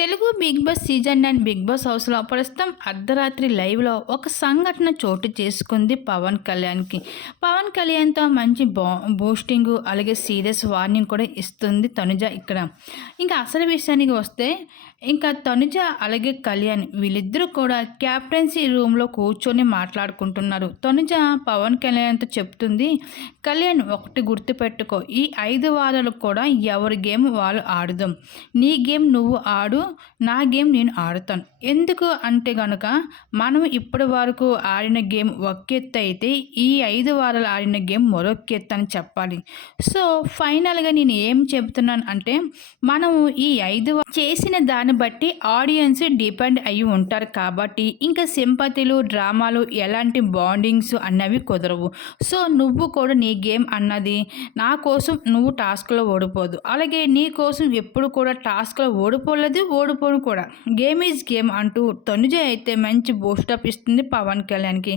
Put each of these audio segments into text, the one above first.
Telugu Bigg Boss season nine Bigg Boss హౌస్లో ప్రస్తుతం అర్ధరాత్రి లైవ్లో ఒక సంఘటన చోటు చేసుకుంది పవన్ కళ్యాణ్కి. పవన్ కళ్యాణ్తో మంచి బా బూస్టింగ్ అలాగే సీరియస్ వార్నింగ్ కూడా ఇస్తుంది తనుజ ఇక్కడ. ఇంకా అసలు విషయానికి వస్తే ఇంకా తనుజ అలాగే కళ్యాణ్ వీళ్ళిద్దరూ కూడా క్యాప్టెన్సీ రూమ్లో కూర్చొని మాట్లాడుకుంటున్నారు. తనుజ పవన్ కళ్యాణ్తో చెప్తుంది కళ్యాణ్ ఒకటి గుర్తుపెట్టుకో ఈ ఐదు వారాలు కూడా ఎవరి గేమ్ వాళ్ళు ఆడుదాం. నీ గేమ్ నువ్వు ఆడు నా గేమ్ నేను ఆడుతాను. ఎందుకు అంటే కనుక మనం ఇప్పటి వరకు ఆడిన గేమ్ ఒకెత్త అయితే ఈ ఐదు వారాలు ఆడిన గేమ్ మరొకెత్త అని చెప్పాలి. సో ఫైనల్గా నేను ఏం చెబుతున్నాను అంటే మనము ఈ ఐదు చేసిన దాన్ని బట్టి ఆడియన్స్ డిపెండ్ అయ్యి ఉంటారు కాబట్టి ఇంకా సింపతిలు డ్రామాలు ఎలాంటి బాండింగ్స్ అన్నవి కుదరవు. సో నువ్వు కూడా నీ గేమ్ అన్నది నా కోసం నువ్వు టాస్క్లో ఓడిపోదు. అలాగే నీ కోసం ఎప్పుడు కూడా టాస్క్లో ఓడిపోలేదు ఓడిపోను కూడా. గేమ్ ఈజ్ గేమ్ అంటూ తనుజ అయితే మంచి బూస్టప్ ఇస్తుంది పవన్ కళ్యాణ్కి.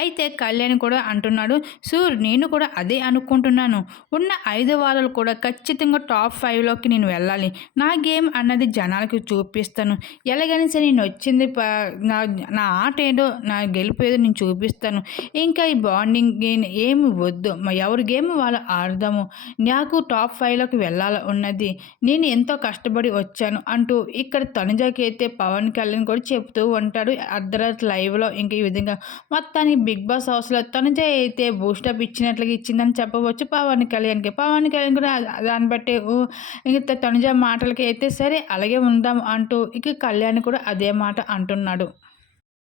అయితే కళ్యాణ్ కూడా అంటున్నాడు సూర్ నేను కూడా అదే అనుకుంటున్నాను. ఉన్న ఐదు వారాలు కూడా ఖచ్చితంగా టాప్ ఫైవ్లోకి నేను వెళ్ళాలి. నా గేమ్ అన్నది జనాలకి చూపిస్తాను. ఎలాగైనా సరే నేను వచ్చింది నా నా ఆట ఏదో నా గెలుపు ఏదో నేను చూపిస్తాను. ఇంకా ఈ బాండింగ్ ఏమి వద్దు. ఎవరి గేమ్ వాళ్ళు ఆడదాము. నాకు టాప్ ఫైవ్లోకి వెళ్ళాలి ఉన్నది నేను ఎంతో కష్టపడి వచ్చాను అంటూ ఇక్కడ తనుజకి అయితే పవన్ కళ్యాణ్ కూడా చెప్తూ ఉంటాడు అర్ధరాత్రి లైవ్లో ఇంకా ఈ విధంగా. మొత్తానికి బిగ్ బాస్ హౌస్లో తనుజ అయితే బూస్టప్ ఇచ్చినట్లుగా ఇచ్చిందని చెప్పవచ్చు పవన్ కళ్యాణ్కి. పవన్ కళ్యాణ్ కూడా దాన్ని బట్టి ఇంకా తనుజ మాటలకి అయితే సరే అలాగే ఉందాం అంటూ ఇక కళ్యాణ్ కూడా అదే మాట అంటున్నాడు.